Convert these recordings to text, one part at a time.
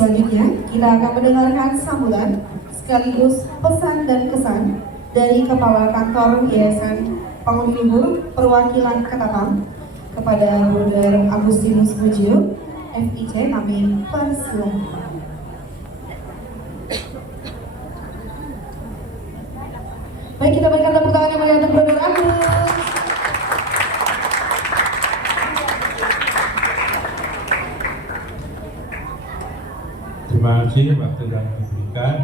selanjutnya kita akan mendengarkan sambutan sekaligus pesan dan kesan dari Kepala Kantor Yayasan Bangun Luhur Perwakilan Ketapang kepada Bruder Agustinus Mujio, FIC. Kami persilahkan. Baik, kita berikan tepuk tangan yang meriah untuk Bruder Agus. Terima kasih waktu yang diberikan.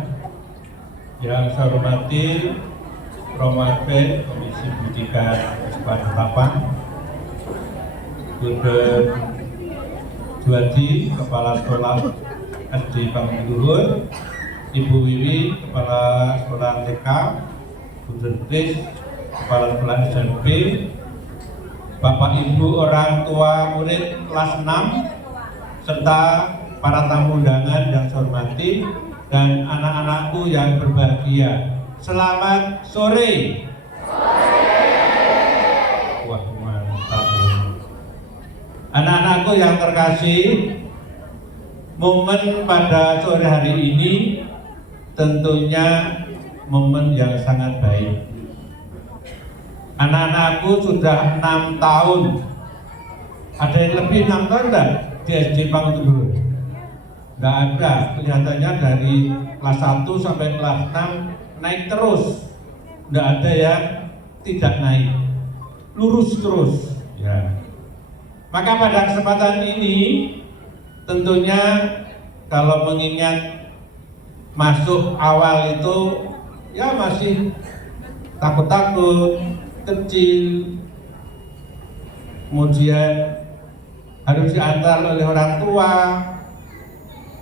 Yang saya hormati Promadven Komisi Pendidikan Sekolah Ketapang, Bruder Juwadi, Kepala Sekolah SD Bangun Luhur, Ibu Wiwi, Kepala Sekolah TK, Bruder Tris, Kepala Sekolah SMP, Bapak Ibu orang tua murid kelas 6, serta para tamu undangan yang saya hormati dan anak-anakku yang berbahagia. Selamat sore. Wah, mantap. Anak-anakku yang terkasih, momen pada sore hari ini tentunya momen yang sangat baik. Anak-anakku sudah 6 tahun. Ada yang lebih 6 tahun enggak di SD Bangun Luhur? Enggak ada, kelihatannya dari kelas 1 sampai kelas 6 naik terus. Enggak ada yang tidak naik, lurus terus ya. Maka pada kesempatan ini tentunya kalau mengingat masuk awal itu ya masih takut-takut, kecil, kemudian harus diantar oleh orang tua,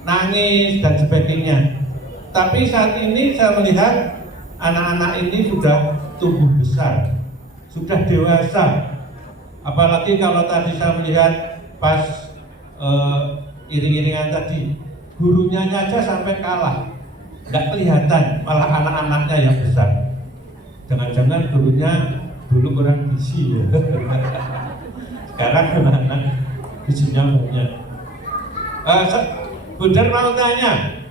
nangis dan sebagainya. Tapi saat ini saya melihat anak-anak ini sudah tumbuh besar, sudah dewasa. Apalagi kalau tadi saya melihat pas iring-iringan tadi, gurunya aja sampai kalah, nggak kelihatan, malah anak-anaknya yang besar. Jangan-jangan gurunya dulu kurang gizi ya. Sekarang anak-anak gizinya banyak. Bruder mau tanya,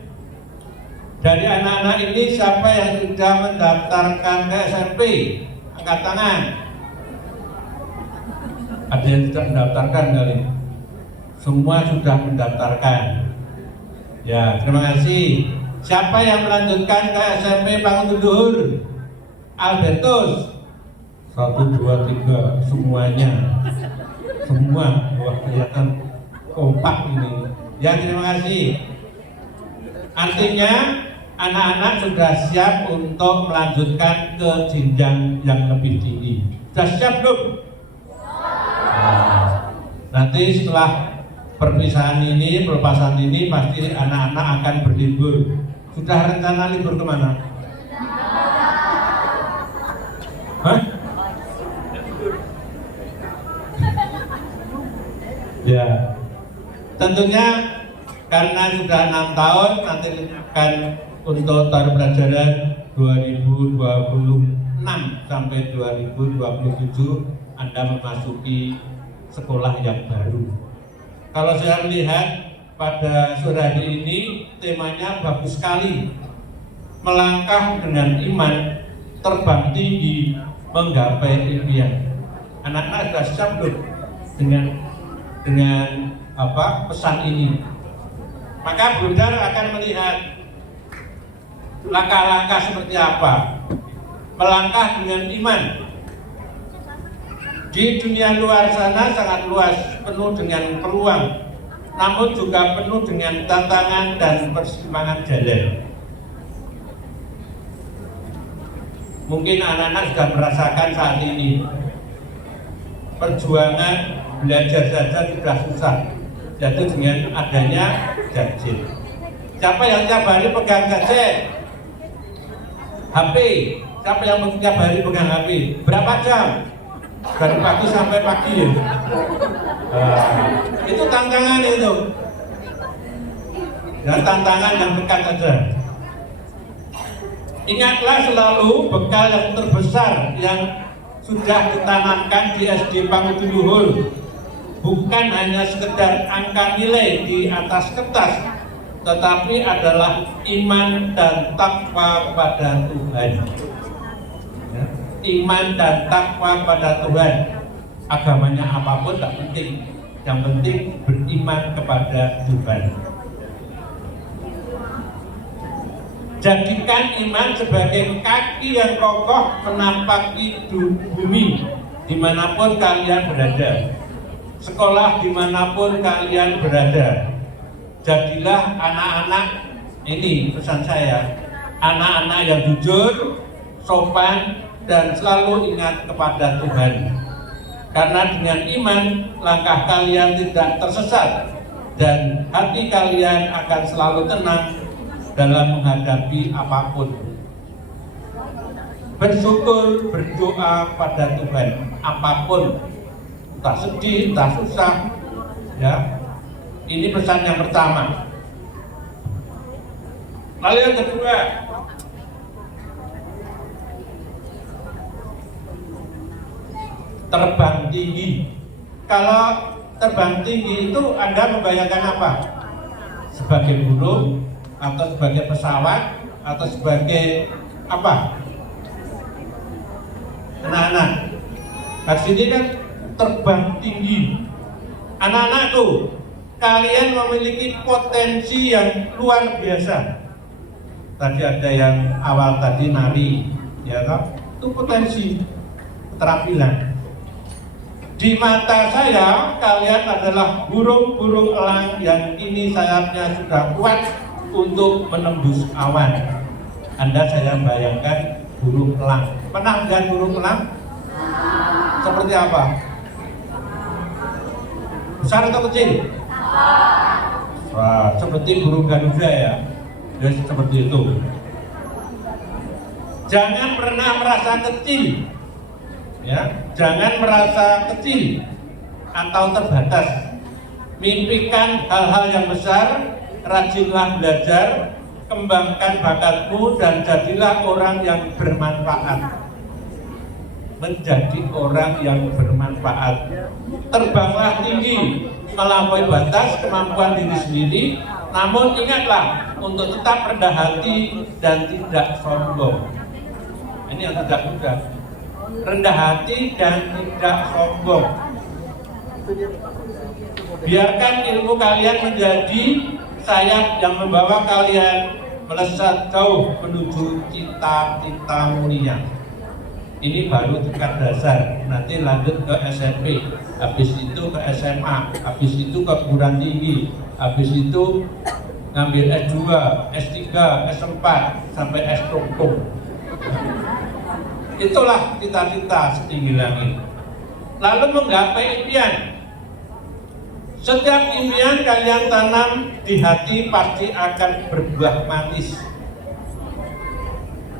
dari anak-anak ini siapa yang sudah mendaftarkan ke SMP? Angkat tangan. Ada yang sudah mendaftarkan kali? Semua sudah mendaftarkan. Ya, terima kasih. Siapa yang melanjutkan ke SMP Bangun Luhur? Albertus. 1, 2, 3, semuanya. Semua, wah kelihatan kompak ini. Ya, terima kasih. Artinya anak-anak sudah siap untuk melanjutkan ke jenjang yang lebih tinggi. Sudah siap belum? Nah, nanti setelah perpisahan ini, pelepasan ini pasti anak-anak akan berlibur. Sudah rencana libur kemana? Hah? Ya, tentunya karena sudah 6 tahun, nanti akan untuk tahun pelajaran 2026 sampai 2027 Anda memasuki sekolah yang baru. Kalau saya melihat pada sore hari ini temanya bagus sekali, melangkah dengan iman, terbang tinggi, menggapai impian. Anak-anak sudah siap belum dengan pesan ini? Maka Bruder akan melihat langkah-langkah seperti apa. Melangkah dengan iman. Di dunia luar sana sangat luas, penuh dengan peluang, namun juga penuh dengan tantangan dan persimpangan jalan. Mungkin anak-anak sudah merasakan saat ini perjuangan belajar saja sudah susah, jatuh dengan adanya gadget. Siapa yang tiap hari pegang gadget? HP. Siapa yang tiap hari pegang HP? Berapa jam? Dari pagi sampai pagi ya. Itu tantangan itu. Dan tantangan yang dekat saja. Ingatlah selalu bekal yang terbesar yang sudah ditanamkan di SD Bangun Luhur bukan hanya sekedar angka nilai di atas kertas, tetapi adalah iman dan takwa kepada Tuhan. Ya, iman dan takwa kepada Tuhan. Agamanya apapun tak penting, yang penting beriman kepada Tuhan. Jadikan iman sebagai kaki yang kokoh menampaki bumi dimanapun kalian berada, sekolah dimanapun kalian berada. Jadilah anak-anak, ini pesan saya, anak-anak yang jujur, sopan, dan selalu ingat kepada Tuhan. Karena dengan iman, langkah kalian tidak tersesat, dan hati kalian akan selalu tenang dalam menghadapi apapun. Bersyukur, berdoa pada Tuhan, apapun, entah sedih, entah susah, ya. Ini pesan yang pertama. Lalu yang kedua, terbang tinggi. Kalau terbang tinggi itu Anda membayangkan apa? Sebagai burung, atau sebagai pesawat, atau sebagai apa? Anak-anak, di sini kan terbang tinggi. Anak-anakku, kalian memiliki potensi yang luar biasa. Tadi ada yang awal tadi nari, ya kan? Itu potensi keterampilan. Di mata saya, kalian adalah burung-burung elang yang ini sayapnya sudah kuat untuk menembus awan. Anda saya bayangkan burung elang. Pernah melihat burung elang? Seperti apa? Besar atau kecil? Wah, seperti burung Garuda ya. Jadi seperti itu. Jangan pernah merasa kecil. Ya, jangan merasa kecil atau terbatas. Mimpikan hal-hal yang besar, rajinlah belajar, kembangkan bakatmu dan jadilah orang yang bermanfaat. Menjadi orang yang bermanfaat. Terbanglah tinggi, melampaui batas kemampuan diri sendiri, namun ingatlah untuk tetap rendah hati dan tidak sombong. Ini yang tidak mudah. Rendah hati dan tidak sombong. Biarkan ilmu kalian menjadi sayap yang membawa kalian melesat jauh menuju cita-cita mulia. Ini baru tingkat dasar, nanti lanjut ke SMP, habis itu ke SMA, habis itu ke perguruan tinggi, habis itu ngambil S2, S3, S4 sampai S.Tung. Itulah cita-cita setinggi langit. Lalu menggapai impian. Setiap impian kalian tanam di hati pasti akan berbuah manis.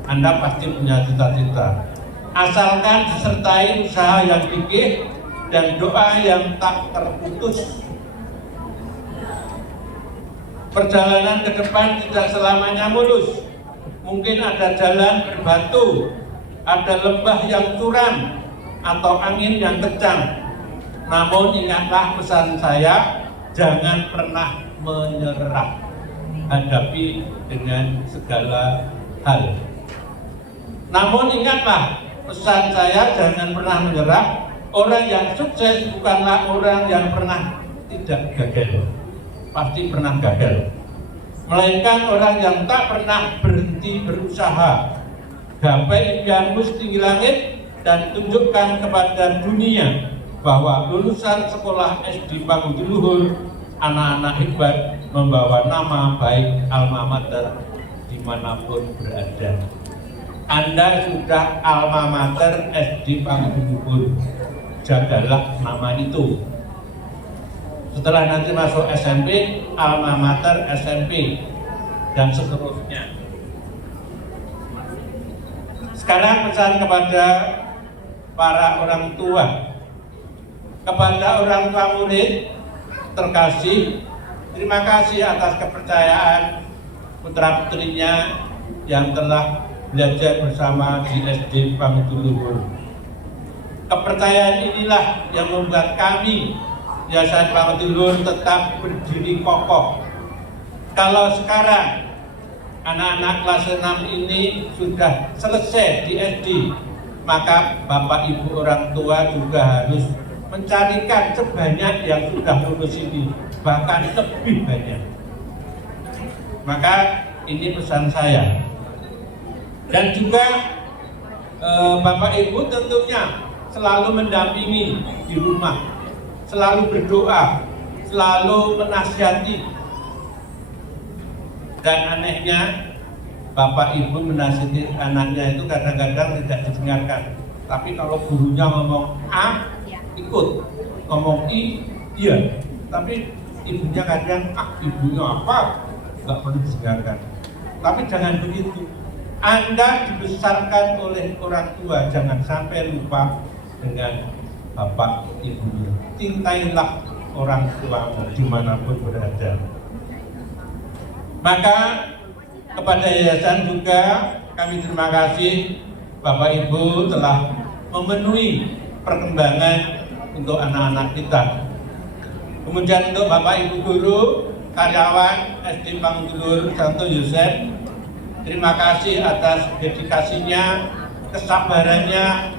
Anda pasti punya cita-cita. Asalkan disertai usaha yang gigih dan doa yang tak terputus. Perjalanan ke depan tidak selamanya mulus. Mungkin ada jalan berbatu, ada lembah yang curam, atau angin yang kencang. Namun ingatlah pesan saya, jangan pernah menyerah. Hadapi dengan segala hal. Namun ingatlah pesan saya, jangan pernah menyerah. Orang yang sukses bukanlah orang yang pernah tidak gagal. Pasti pernah gagal. Melainkan orang yang tak pernah berhenti berusaha. Gapai impianmu setinggi langit dan tunjukkan kepada dunia bahwa lulusan sekolah SD Pangudi Luhur, anak-anak hebat membawa nama baik alma mater dimanapun berada. Anda sudah alma mater SD Pangudi Luhur, jagalah nama itu. Setelah nanti masuk SMP, alma mater SMP, dan seterusnya. Sekarang pesan kepada para orang tua, kepada orang tua murid terkasih, terima kasih atas kepercayaan putra putrinya yang telah belajar bersama di SD Pangudi Luhur. Kepercayaan inilah yang membuat kami Yayasan Pangudi Luhur tetap berdiri kokoh Kalau sekarang anak-anak kelas 6 ini sudah selesai di SD, maka Bapak Ibu orang tua juga harus mencarikan sebanyak yang sudah lulus ini, bahkan lebih banyak. Maka ini pesan saya. Dan juga Bapak Ibu tentunya selalu mendampingi di rumah, selalu berdoa, selalu menasihati. Dan anehnya Bapak Ibu menasihati anaknya itu kadang-kadang tidak didengarkan. Tapi kalau gurunya ngomong A, ikut. Ngomong I, iya. Tapi ibunya kadang, ibunya apa? Nggak perlu didengarkan. Tapi jangan begitu. Anda dibesarkan oleh orang tua, jangan sampai lupa dengan Bapak Ibunya. Cintailah orang tuamu dimanapun berada. Maka kepada yayasan juga kami terima kasih Bapak Ibu telah memenuhi perkembangan untuk anak-anak kita. Kemudian untuk Bapak Ibu guru, karyawan SD Pangdulur Santo Yosef, terima kasih atas dedikasinya, kesabarannya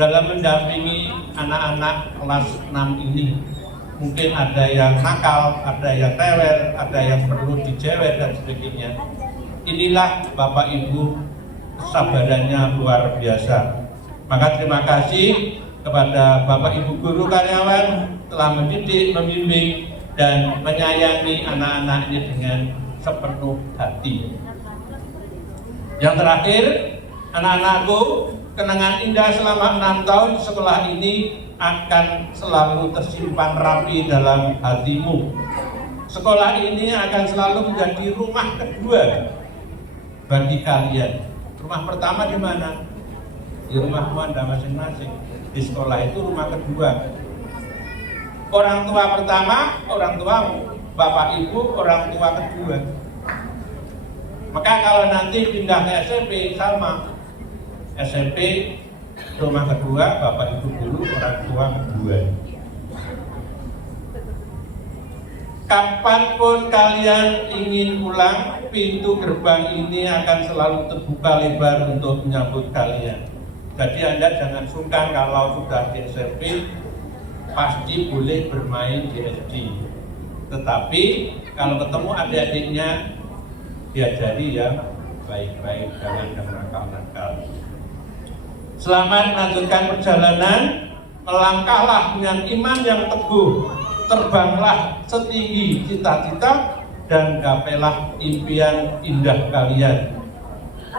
dalam mendampingi anak-anak kelas 6 ini. Mungkin ada yang nakal, ada yang rewel, ada yang perlu dijewet dan sebagainya. Inilah Bapak Ibu kesabarannya luar biasa. Maka terima kasih kepada Bapak Ibu guru karyawan telah mendidik, membimbing dan menyayangi anak-anak ini dengan sepenuh hati. Yang terakhir, anak-anakku, kenangan indah selama 6 tahun di sekolah ini akan selalu tersimpan rapi dalam hatimu. Sekolah ini akan selalu menjadi rumah kedua bagi kalian. Rumah pertama di mana? Di rumahmu Anda masing-masing. Di sekolah itu rumah kedua. Orang tua pertama, orang tuamu. Bapak Ibu, orang tua kedua. Maka kalau nanti pindah ke SMP sama. SMP rumah kedua, Bapak Ibu guru, orang tua kedua. Kapanpun kalian ingin pulang, pintu gerbang ini akan selalu terbuka lebar untuk menyambut kalian. Jadi Anda jangan sungkan kalau sudah di SMP, pasti boleh bermain di SD. Tetapi kalau ketemu adik-adiknya, diajari yang baik-baik, jangan yang nakal-nakal. Selamat melanjutkan perjalanan, melangkahlah dengan iman yang teguh, terbanglah setinggi cita-cita dan gapailah impian indah kalian.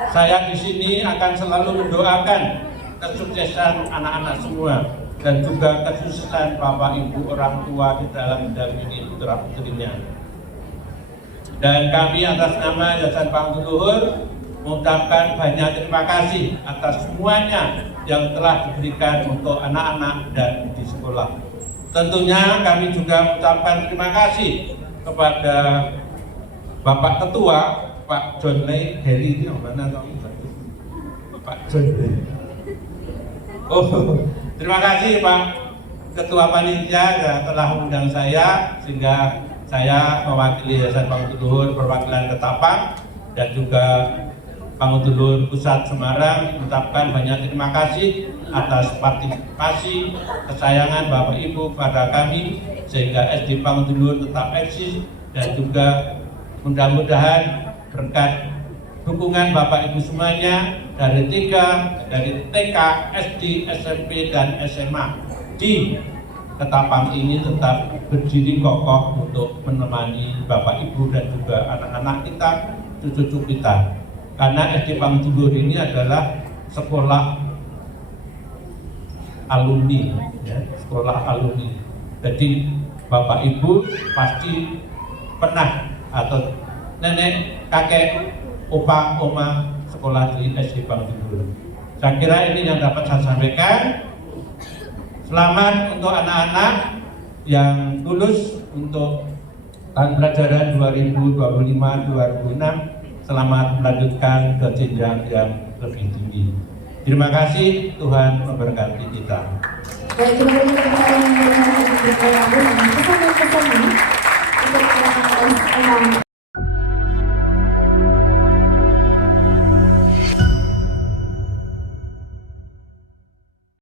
Saya di sini akan selalu mendoakan kesuksesan anak-anak semua dan juga kesuksesan Bapak Ibu orang tua di dalam mendampingi putra-putrinya. Dan kami atas nama Yayasan Pangdulur mengucapkan banyak terima kasih atas semuanya yang telah diberikan untuk anak-anak dan di sekolah. Tentunya kami juga mengucapkan terima kasih kepada Bapak Ketua, Pak John Lee Heri, ini mana Pak John Lee. Oh, terima kasih Pak Ketua Panitia yang telah mengundang saya sehingga saya mewakili Yayasan Pangdulur perwakilan Ketapang dan juga Pangdulur Pusat Semarang mengucapkan banyak terima kasih atas partisipasi kesayangan Bapak Ibu pada kami sehingga SD Pangdulur tetap eksis dan juga mudah-mudahan berkat dukungan Bapak Ibu semuanya dari TK, SD, SMP dan SMA di Ketapang ini tetap berdiri kokoh untuk menemani Bapak Ibu dan juga anak-anak kita, cucu-cucu kita. Karena SD Pangdulur ini adalah sekolah alumni, ya, sekolah alumni. Jadi Bapak Ibu pasti pernah atau nenek, kakek, opa, oma sekolah di SD Pangdulur. Saya kira ini yang dapat saya sampaikan. Selamat untuk anak-anak yang lulus untuk tahun pelajaran 2025-2026. Selamat melanjutkan ke jenjang yang lebih tinggi. Terima kasih, Tuhan memberkati kita. Baik, terima kasih untuk Emang